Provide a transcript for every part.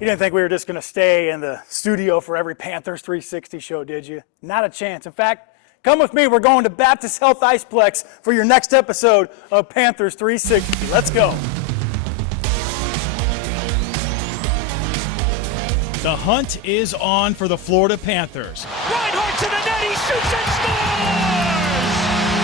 You didn't think we were just going to stay in the studio for every Panthers 360 show, did you? Not a chance. In fact, come with me. We're going to Baptist Health IcePlex for your next episode of Panthers 360. Let's go. The hunt is on for the Florida Panthers. Reinhardt to the net, he shoots and scores!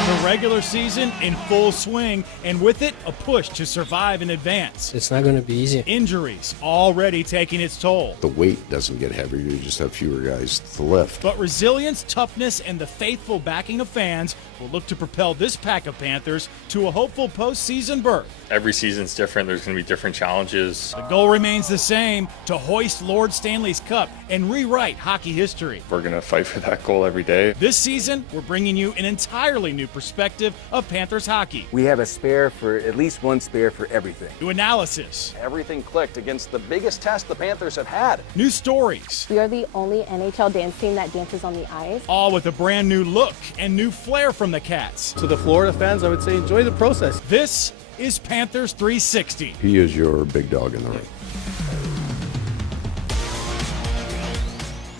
The regular season in full swing, and with it, a push to survive and advance. It's not going to be easy. Injuries already taking its toll. The weight doesn't get heavier, you just have fewer guys to lift. But resilience, toughness, and the faithful backing of fans will look to propel this pack of Panthers to a hopeful postseason berth. Every season's different. There's going to be different challenges. The goal remains the same, to hoist Lord Stanley's Cup and rewrite hockey history. We're going to fight for that goal every day. This season, we're bringing you an entirely new perspective of Panthers hockey. We have at least one spare for everything. New analysis. Everything clicked against the biggest test the Panthers have had. New stories. We are the only NHL dance team that dances on the ice. All with a brand new look and new flair from the Cats. To the Florida fans, I would say enjoy the process. This is Panthers 360. He is your big dog in the ring.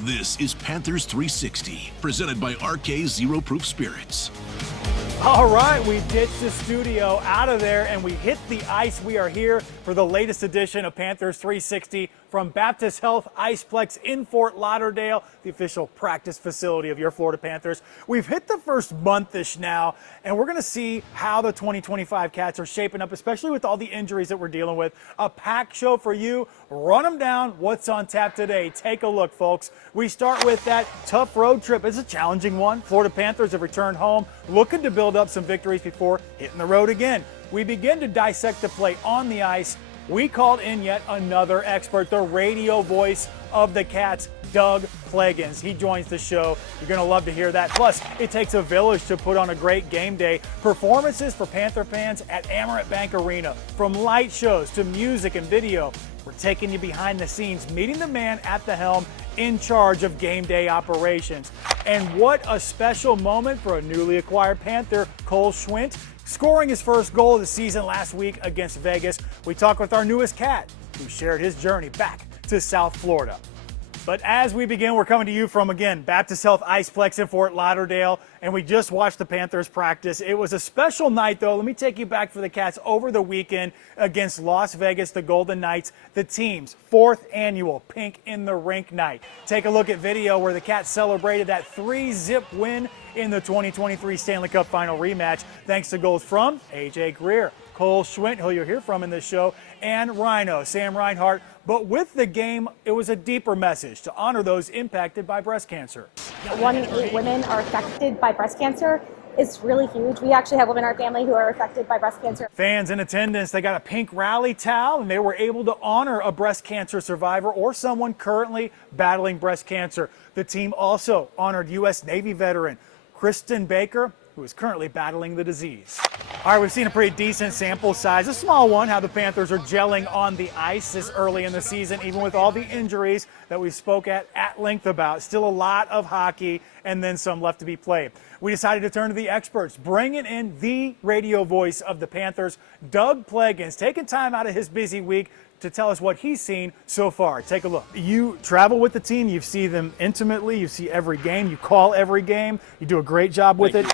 This is Panthers 360, presented by RK Zero Proof Spirits. All right, we ditched the studio out of there and we hit the ice. We are here for the latest edition of Panthers 360 from Baptist Health IcePlex in Fort Lauderdale, the official practice facility of your Florida Panthers. We've hit the first month-ish now, and we're going to see how the 2025 Cats are shaping up, especially with all the injuries that we're dealing with. A packed show for you. Run them down. What's on tap today? Take a look, folks. We start with that tough road trip. It's a challenging one. Florida Panthers have returned home, looking to build up some victories before hitting the road again. We begin to dissect the play on the ice. We called in yet another expert, the radio voice of the Cats, Doug Pleggins. He joins the show. You're going to love to hear that. Plus, it takes a village to put on a great game day. Performances for Panther fans at Amerant Bank Arena. From light shows to music and video, we're taking you behind the scenes, meeting the man at the helm in charge of game day operations. And what a special moment for a newly acquired Panther, Cole Schwint, scoring his first goal of the season last week against Vegas. We talked with our newest Cat, who shared his journey back to South Florida. But as we begin, we're coming to you from, again, Baptist Health IcePlex in Fort Lauderdale, and we just watched the Panthers practice. It was a special night, though. Let me take you back for the Cats over the weekend against Las Vegas, the Golden Knights, the team's 4th annual Pink in the Rink night. Take a look at video where the Cats celebrated that 3-zip win in the 2023 Stanley Cup Final rematch, thanks to goals from A.J. Greer, Cole Schwint, who you'll hear from in this show, and Rhino, Sam Reinhart. But with the game, it was a deeper message to honor those impacted by breast cancer. 1 in 8 women are affected by breast cancer. It's really huge. We actually have women in our family who are affected by breast cancer. Fans in attendance, they got a pink rally towel, and they were able to honor a breast cancer survivor or someone currently battling breast cancer. The team also honored U.S. Navy veteran Kristen Baker, who is currently battling the disease. All right, we've seen a pretty decent sample size, a small one, how the Panthers are gelling on the ice this early in the season, even with all the injuries that we spoke at length about. Still a lot of hockey and then some left to be played. We decided to turn to the experts, bringing in the radio voice of the Panthers, Doug Pleggins, taking time out of his busy week to tell us what he's seen so far. Take a look. You travel with the team, you see them intimately, you see every game, you call every game, you do a great job with it.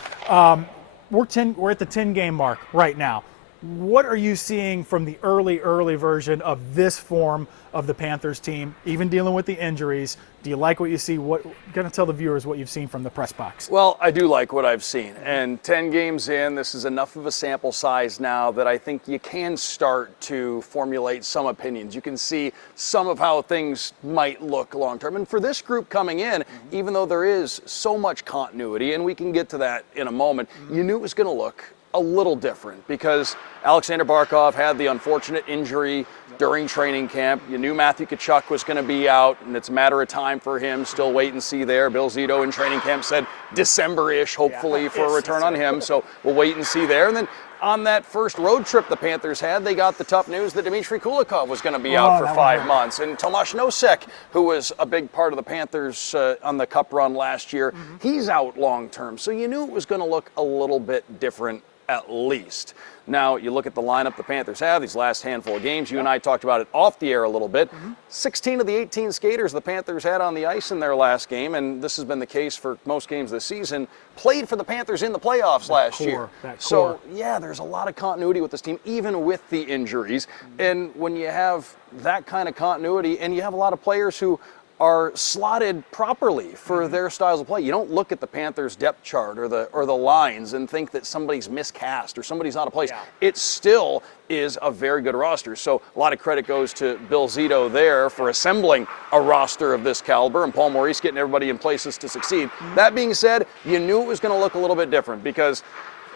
We're at the 10-game mark right now. What are you seeing from the early version of this form of the Panthers team, even dealing with the injuries? Do you like what you see? What going to tell the viewers what you've seen from the press box? Well, I do like what I've seen. And 10 games in, this is enough of a sample size now that I think you can start to formulate some opinions. You can see some of how things might look long term. And for this group coming in, even though there is so much continuity, and we can get to that in a moment, you knew it was going to look a little different because Alexander Barkov had the unfortunate injury during training camp. You knew Matthew Tkachuk was going to be out, and it's a matter of time for him. Still wait and see there. Bill Zito in training camp said December-ish, hopefully, for a return on him. So we'll wait and see there. And then on that first road trip the Panthers had, they got the tough news that Dmitry Kulikov was going to be out for 5 months. And Tomas Nosek, who was a big part of the Panthers on the Cup run last year, he's out long term. So you knew it was going to look a little bit different at least. Now, you look at the lineup the Panthers have these last handful of games. You and I talked about it off the air a little bit. 16 of the 18 skaters the Panthers had on the ice in their last game, and this has been the case for most games this season, played for the Panthers in the playoffs last year. So, yeah, there's a lot of continuity with this team, even with the injuries. And when you have that kind of continuity, and you have a lot of players who are slotted properly for their styles of play. You don't look at the Panthers depth chart or the lines and think that somebody's miscast or somebody's out of place. It still is a very good roster. So a lot of credit goes to Bill Zito there for assembling a roster of this caliber, and Paul Maurice getting everybody in places to succeed. That being said, you knew it was going to look a little bit different because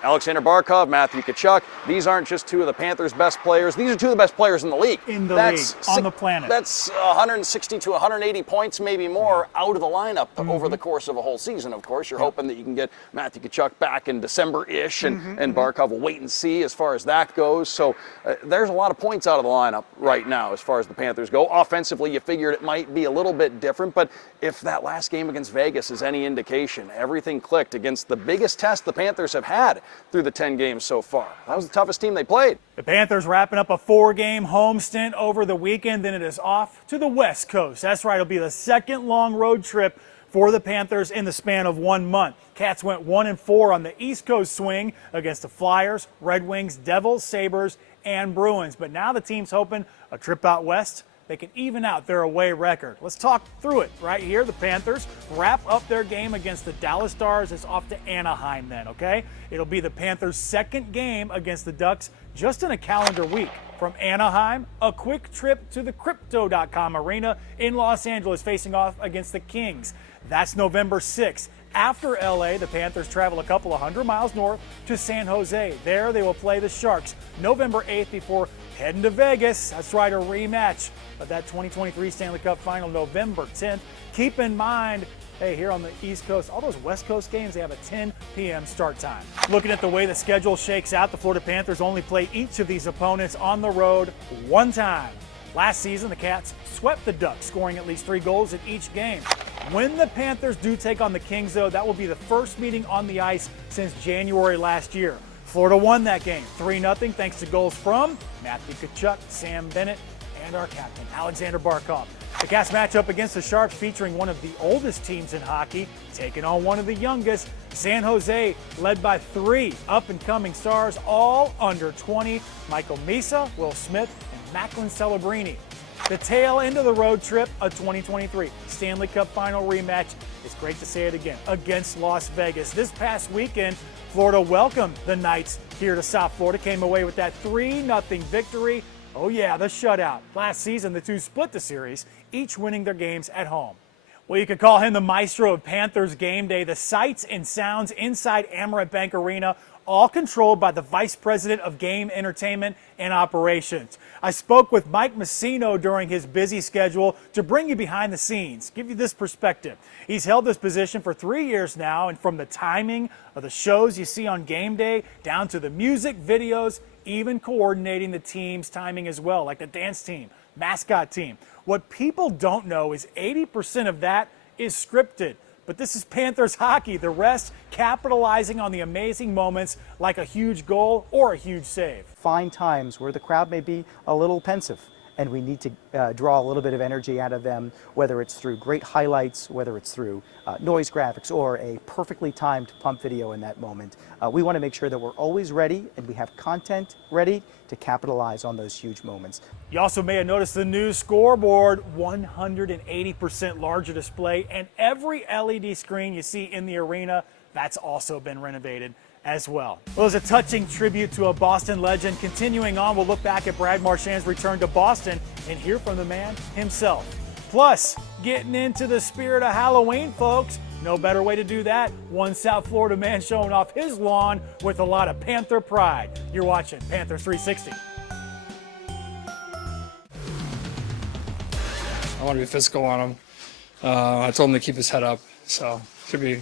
Alexander Barkov, Matthew Tkachuk, these aren't just two of the Panthers' best players. These are two of the best players in the league. On the planet. That's 160 to 180 points, maybe more, out of the lineup over the course of a whole season, of course. You're hoping that you can get Matthew Tkachuk back in December-ish, and Barkov will wait and see as far as that goes. So there's a lot of points out of the lineup right now as far as the Panthers go. Offensively, you figured it might be a little bit different, but if that last game against Vegas is any indication, everything clicked against the biggest test the Panthers have had through the 10 games so far. That was the toughest team they played. The Panthers wrapping up a 4-game home stint over the weekend, then it is off to the West Coast. That's right, it'll be the second long road trip for the Panthers in the span of 1 month. Cats went 1-4 on the East Coast swing against the Flyers, Red Wings, Devils, Sabres, and Bruins. But now the team's hoping a trip out west, they can even out their away record. Let's talk through it right here. The Panthers wrap up their game against the Dallas Stars. It's off to Anaheim then, okay? It'll be the Panthers' second game against the Ducks just in a calendar week. From Anaheim, a quick trip to the Crypto.com Arena in Los Angeles facing off against the Kings. That's November 6th. After LA, the Panthers travel a couple of 100 miles north to San Jose. There they will play the Sharks November 8th before heading to Vegas. That's right, a rematch of that 2023 Stanley Cup Final November 10th. Keep in mind, hey, here on the East Coast, all those West Coast games, they have a 10 p.m. start time. Looking at the way the schedule shakes out, the Florida Panthers only play each of these opponents on the road one time. Last season, the Cats swept the Ducks, scoring at least 3 goals in each game. When the Panthers do take on the Kings, though, that will be the first meeting on the ice since January last year. Florida won that game 3-0 thanks to goals from Matthew Tkachuk, Sam Bennett, and our captain, Alexander Barkov. The Cats match up against the Sharks, featuring one of the oldest teams in hockey, taking on one of the youngest, San Jose, led by 3 up-and-coming stars, all under 20, Michael Misa, Will Smith, and Macklin Celebrini. The tail end of the road trip, a 2023 Stanley Cup Final rematch. It's great to say it again, against Las Vegas. This past weekend, Florida welcomed the Knights here to South Florida, came away with that 3-0 victory. Oh yeah, the shutout. Last season, the two split the series, each winning their games at home. Well, you could call him the maestro of Panthers game day. The sights and sounds inside Amerant Bank Arena, all controlled by the Vice President of Game Entertainment and Operations. I spoke with Mike Messino during his busy schedule to bring you behind the scenes, give you this perspective. He's held this position for 3 years now, and from the timing of the shows you see on game day down to the music, videos, even coordinating the team's timing as well, like the dance team, mascot team. What people don't know is 80% of that is scripted. But this is Panthers hockey. The rest capitalizing on the amazing moments like a huge goal or a huge save. Find times where the crowd may be a little pensive, and we need to draw a little bit of energy out of them, whether it's through great highlights, whether it's through noise graphics, or a perfectly timed pump video in that moment. We want to make sure that we're always ready and we have content ready to capitalize on those huge moments. You also may have noticed the new scoreboard, 180% larger display, and every LED screen you see in the arena, that's also been renovated as well. Well, it was a touching tribute to a Boston legend. Continuing on, we'll look back at Brad Marchand's return to Boston and hear from the man himself. Plus, getting into the spirit of Halloween, folks. No better way to do that. One South Florida man showing off his lawn with a lot of Panther pride. You're watching Panthers 360. I want to be physical on him. I told him to keep his head up, so should be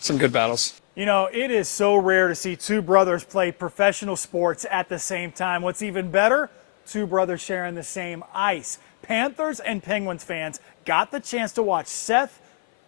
some good battles. You know, it is so rare to see two brothers play professional sports at the same time. What's even better? Two brothers sharing the same ice. Panthers and Penguins fans got the chance to watch Seth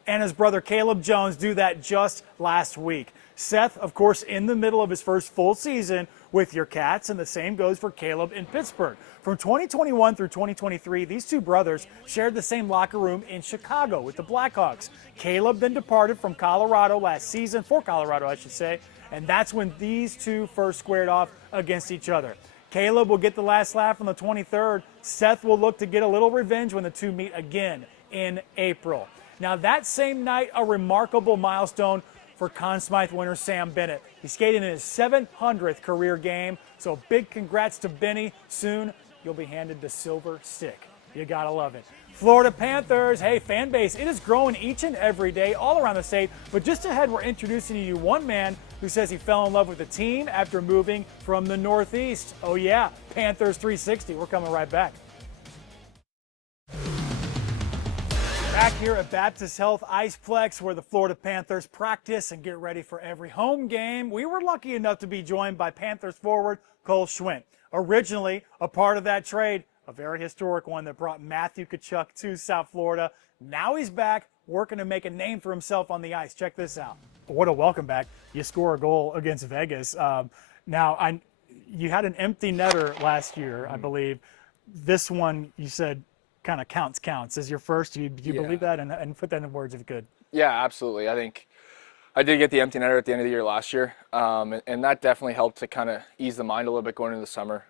and his brother Caleb Jones do that just last week. Seth, of course, in the middle of his first full season with your Cats, and the same goes for Caleb in Pittsburgh. From 2021 through 2023, these two brothers shared the same locker room in Chicago with the Blackhawks. Caleb then departed from Colorado last season, for Colorado, I should say, and that's when these two first squared off against each other. Caleb will get the last laugh on the 23rd. Seth will look to get a little revenge when the two meet again in April. Now, that same night, a remarkable milestone for Conn Smythe winner Sam Bennett. He skated in his 700th career game, so big congrats to Benny. Soon, you'll be handed the silver stick. You gotta love it. Florida Panthers, hey, fan base, it is growing each and every day all around the state. But just ahead, we're introducing you to one man who says he fell in love with the team after moving from the Northeast. Oh yeah, Panthers 360. We're coming right back. Back here at Baptist Health IcePlex, where the Florida Panthers practice and get ready for every home game, we were lucky enough to be joined by Panthers forward Cole Schwint. Originally a part of that trade, a very historic one that brought Matthew Tkachuk to South Florida. Now he's back working to make a name for himself on the ice. Check this out. What a welcome back. You score a goal against Vegas. You had an empty netter last year, I believe. This one, you said, kind of counts as your first. Do you believe that? And put that in words if you could. Yeah, absolutely. I think I did get the empty netter at the end of the year last year, and that definitely helped to kind of ease the mind a little bit going into the summer.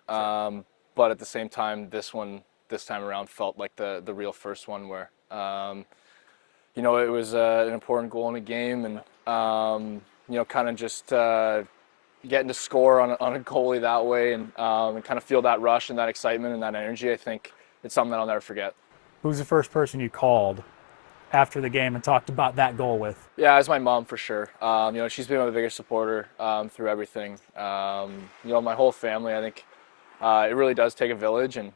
But at the same time, this time around felt like the real first one where, it was an important goal in a game, and kind of just getting to score on a goalie that way, and kind of feel that rush and that excitement and that energy. I think it's something that I'll never forget. Who's the first person you called after the game and talked about that goal with? Yeah, it's my mom for sure. She's been my biggest supporter through everything. My whole family, I think it really does take a village, and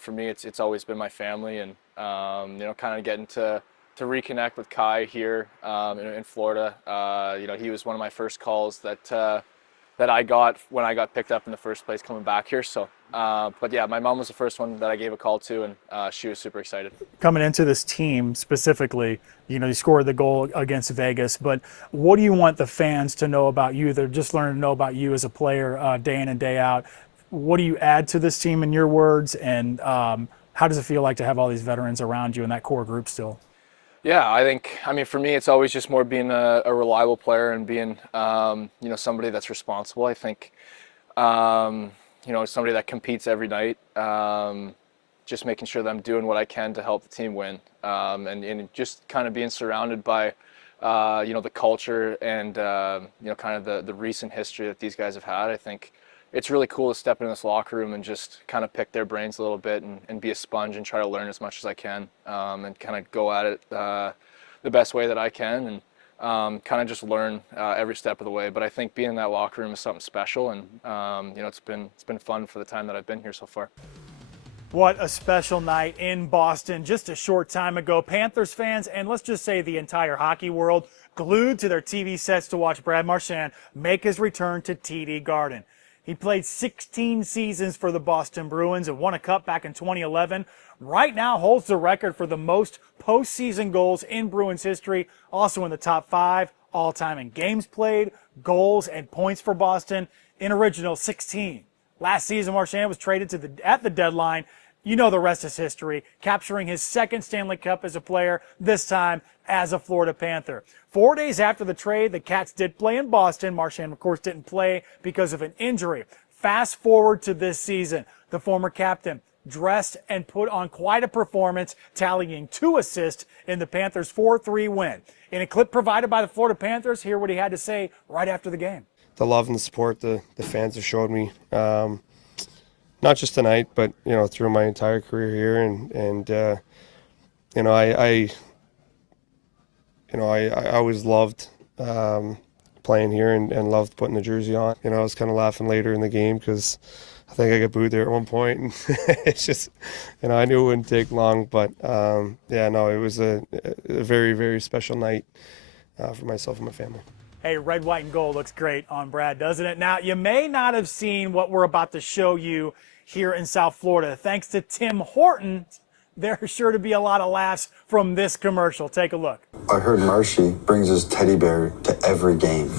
for me, it's always been my family, and kind of getting to reconnect with Kai here in Florida. He was one of my first calls that I got when I got picked up in the first place coming back here. So, but yeah, my mom was the first one that I gave a call to, and she was super excited. Coming into this team specifically, you scored the goal against Vegas, but what do you want the fans to know about you? They're just learning to know about you as a player day in and day out. What do you add to this team in your words, and how does it feel like to have all these veterans around you in that core group still? Yeah, for me, it's always just more being a reliable player and being, somebody that's responsible. I think, somebody that competes every night, just making sure that I'm doing what I can to help the team win, and just kind of being surrounded by, the culture and, kind of the recent history that these guys have had. I think it's really cool to step in this locker room and just kind of pick their brains a little bit and be a sponge and try to learn as much as I can, and kind of go at it the best way that I can, and kind of just learn every step of the way. But I think being in that locker room is something special, and it's been fun for the time that I've been here so far. What a special night in Boston just a short time ago. Panthers fans, and let's just say the entire hockey world, glued to their TV sets to watch Brad Marchand make his return to TD Garden. He played 16 seasons for the Boston Bruins and won a cup back in 2011. Right now holds the record for the most postseason goals in Bruins history, also in the top 5 all-time in games played, goals, and points for Boston, in original 16. Last season, Marchand was traded at the deadline. You know the rest is history, capturing his second Stanley Cup as a player, this time as a Florida Panther. 4 days after the trade, the Cats did play in Boston. Marchand, of course, didn't play because of an injury. Fast forward to this season, the former captain dressed and put on quite a performance, tallying 2 assists in the Panthers' 4-3 win. In a clip provided by the Florida Panthers, hear what he had to say right after the game. The love and the support the fans have showed me, not just tonight, but through my entire career here, and I always loved playing here and loved putting the jersey on. I was kind of laughing later in the game because I think I got booed there at one point, and it's just, I knew it wouldn't take long, but it was a very, very special night for myself and my family. Hey, red, white, and gold looks great on Brad, doesn't it? Now, you may not have seen what we're about to show you here in South Florida. Thanks to Tim Horton, there's sure to be a lot of laughs from this commercial. Take a look. I heard Marshy brings his teddy bear to every game.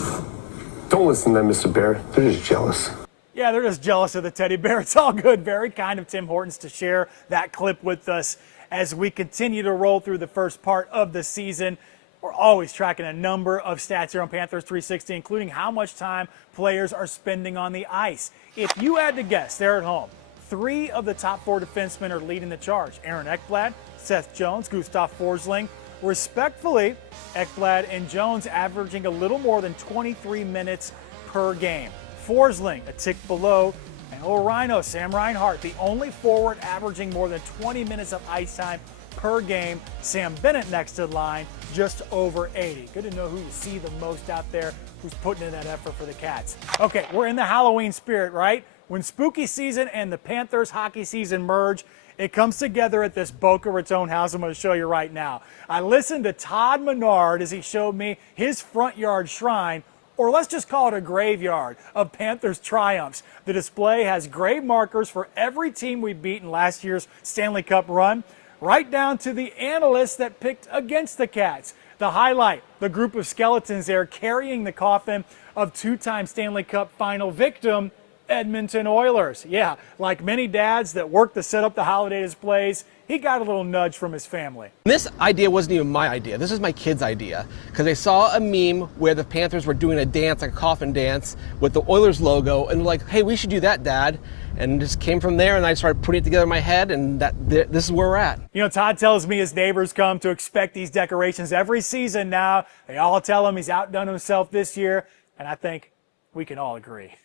Don't listen to them, Mr. Bear. They're just jealous. Yeah, they're just jealous of the teddy bear. It's all good. Very kind of Tim Hortons to share that clip with us as we continue to roll through the first part of the season. We're always tracking a number of stats here on Panthers 360, including how much time players are spending on the ice. If you had to guess there at home, 3 of the top 4 defensemen are leading the charge. Aaron Ekblad, Seth Jones, Gustav Forsling. Respectfully, Ekblad and Jones averaging a little more than 23 minutes per game. Forsling a tick below, and old Rhino, Sam Reinhart, the only forward averaging more than 20 minutes of ice time per game. Sam Bennett next in line, just over 80. Good to know who you see the most out there, who's putting in that effort for the Cats. Okay, we're in the Halloween spirit, right? When spooky season and the Panthers hockey season merge, it comes together at this Boca Raton house I'm going to show you right now. I listened to Todd Menard as he showed me his front yard shrine, or let's just call it a graveyard, of Panthers triumphs. The display has grave markers for every team we beat in last year's Stanley Cup run, right down to the analysts that picked against the Cats. The highlight, the group of skeletons there carrying the coffin of 2-time Stanley Cup final victim, Edmonton Oilers. Yeah, like many dads that work to set up the holiday displays, he got a little nudge from his family. This idea wasn't even my idea. This is my kid's idea. Because they saw a meme where the Panthers were doing a dance, like a coffin dance, with the Oilers logo, and they're like, hey, we should do that, Dad. And it just came from there, and I started putting it together in my head, and this is where we're at. You know, Todd tells me his neighbors come to expect these decorations every season now. They all tell him he's outdone himself this year, and I think we can all agree.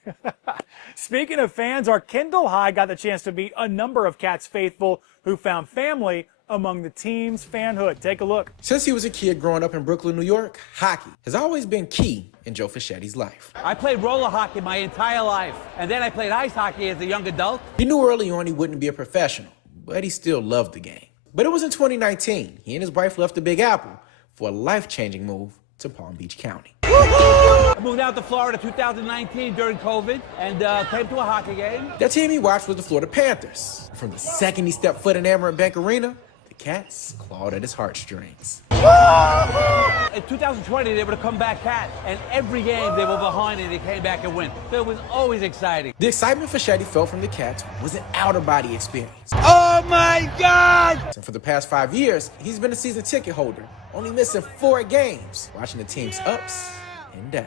Speaking of fans, our Kendall High got the chance to meet a number of Cats faithful who found family among the team's fanhood. Take a look. Since he was a kid growing up in Brooklyn, New York, hockey has always been key in Joe Fichetti's life. I played roller hockey my entire life, and then I played ice hockey as a young adult. He knew early on he wouldn't be a professional, but he still loved the game. But it was in 2019, he and his wife left the Big Apple for a life-changing move to Palm Beach County. I moved out to Florida 2019 during COVID and came to a hockey game. That team he watched was the Florida Panthers. From the second he stepped foot in Amerant Bank Arena, the Cats clawed at his heartstrings. In 2020, they were to come back Cat, and every game they were behind and they came back and win. So it was always exciting. The excitement Fischetti felt from the Cats was an out-of-body experience. Oh my God! And for the past 5 years, he's been a season ticket holder, only missing 4 games, watching the team's ups and downs.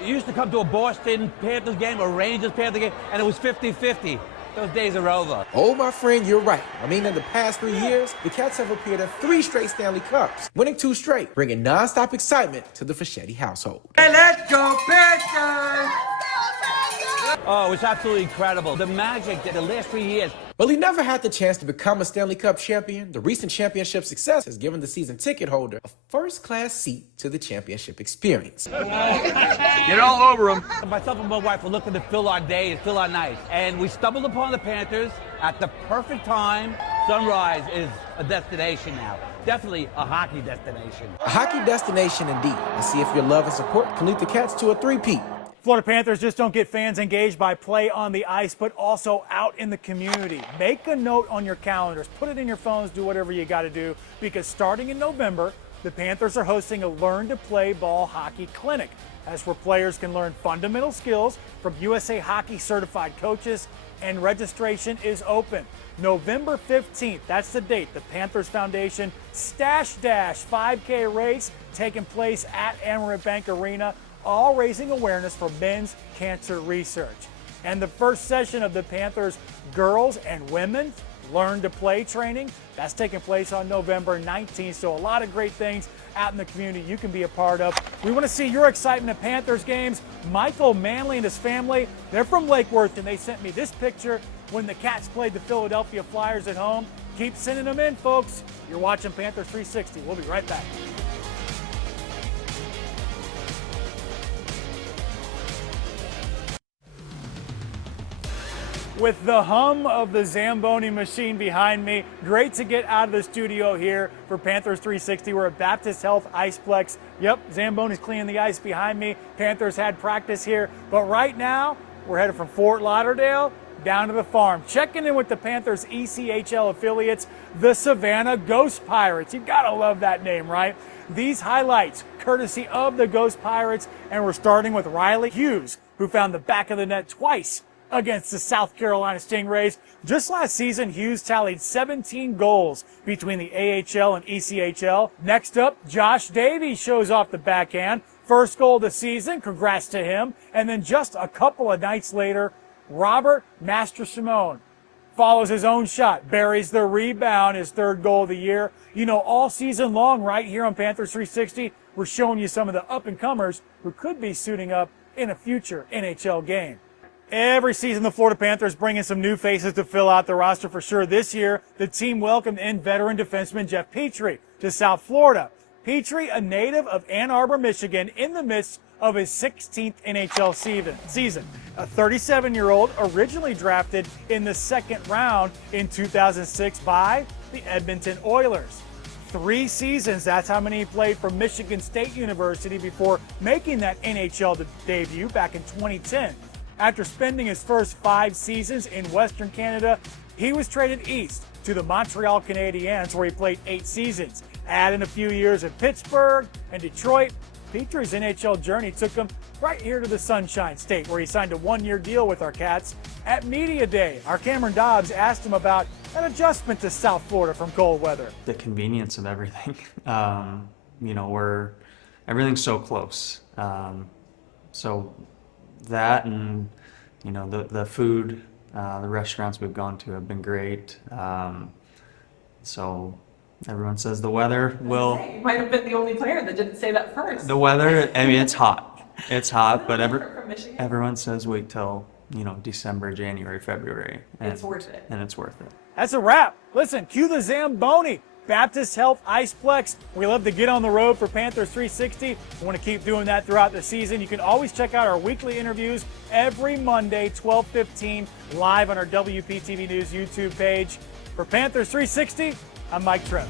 You used to come to a Boston Panthers game, a Rangers Panthers game, and it was 50-50. Those days are over. Oh, my friend, you're right. I mean, in the past 3 years, the Cats have appeared in 3 straight Stanley Cups, winning 2 straight, bringing nonstop excitement to the Fischetti household. Hey, let's go Panthers! Oh, it's absolutely incredible. The magic that the last 3 years. Well, he never had the chance to become a Stanley Cup champion. The recent championship success has given the season ticket holder a first-class seat to the championship experience. Get all over him. Myself and my wife were looking to fill our days, fill our nights, and we stumbled upon the Panthers at the perfect time. Sunrise is a destination now. Definitely a hockey destination. A hockey destination indeed. Let's see if your love and support can lead the Cats to a three-peat. Florida Panthers just don't get fans engaged by play on the ice, but also out in the community. Make a note on your calendars, put it in your phones, do whatever you got to do, because starting in November, the Panthers are hosting a Learn to Play Ball Hockey Clinic. That's where players can learn fundamental skills from USA Hockey certified coaches, and registration is open. November 15th, that's the date. The Panthers Foundation Stash Dash 5K race taking place at Amerant Bank Arena, all raising awareness for men's cancer research. And the first session of the Panthers Girls and Women Learn to Play training, that's taking place on November 19th. So a lot of great things out in the community you can be a part of. We want to see your excitement at Panthers games. Michael Manley and his family, they're from Lake Worth, and they sent me this picture when the Cats played the Philadelphia Flyers at home. Keep sending them in, folks. You're watching Panthers 360. We'll be right back. With the hum of the Zamboni machine behind me, great to get out of the studio here for Panthers 360. We're at Baptist Health IcePlex. Yep, Zamboni's cleaning the ice behind me. Panthers had practice here, but right now we're headed from Fort Lauderdale down to the farm, checking in with the Panthers' ECHL affiliates, the Savannah Ghost Pirates. You gotta love that name, right? These highlights, courtesy of the Ghost Pirates, and we're starting with Riley Hughes, who found the back of the net twice against the South Carolina Stingrays. Just last season, Hughes tallied 17 goals between the AHL and ECHL. Next up, Josh Davies shows off the backhand. First goal of the season, congrats to him. And then just a couple of nights later, Robert Master-Simone follows his own shot, buries the rebound, his third goal of the year. You know, all season long, right here on Panthers 360, we're showing you some of the up-and-comers who could be suiting up in a future NHL game. Every season, the Florida Panthers bring in some new faces to fill out the roster for sure. This year, the team welcomed in veteran defenseman Jeff Petrie to South Florida. Petrie, a native of Ann Arbor, Michigan, in the midst of his 16th NHL season. A 37-year-old originally drafted in the second round in 2006 by the Edmonton Oilers. 3 seasons, that's how many he played for Michigan State University before making that NHL debut back in 2010. After spending his first 5 seasons in Western Canada, he was traded east to the Montreal Canadiens, where he played 8 seasons. Add in a few years in Pittsburgh and Detroit, Petrie's NHL journey took him right here to the Sunshine State, where he signed a 1-year deal with our Cats. At Media Day, our Cameron Dobbs asked him about an adjustment to South Florida from cold weather. The convenience of everything. You know, everything's so close. So that, and you know, the food, the restaurants we've gone to have been great. So everyone says the weather will. You might have been the only player that didn't say that first. The weather, I mean, it's hot. It's hot, but everyone says wait till, you know, December, January, February. And it's worth it. And it's worth it. That's a wrap. Listen, cue the Zamboni. Baptist Health IcePlex. We love to get on the road for Panthers 360. We want to keep doing that throughout the season. You can always check out our weekly interviews every Monday, 12:15, live on our WPTV News YouTube page. For Panthers 360, I'm Mike Trev.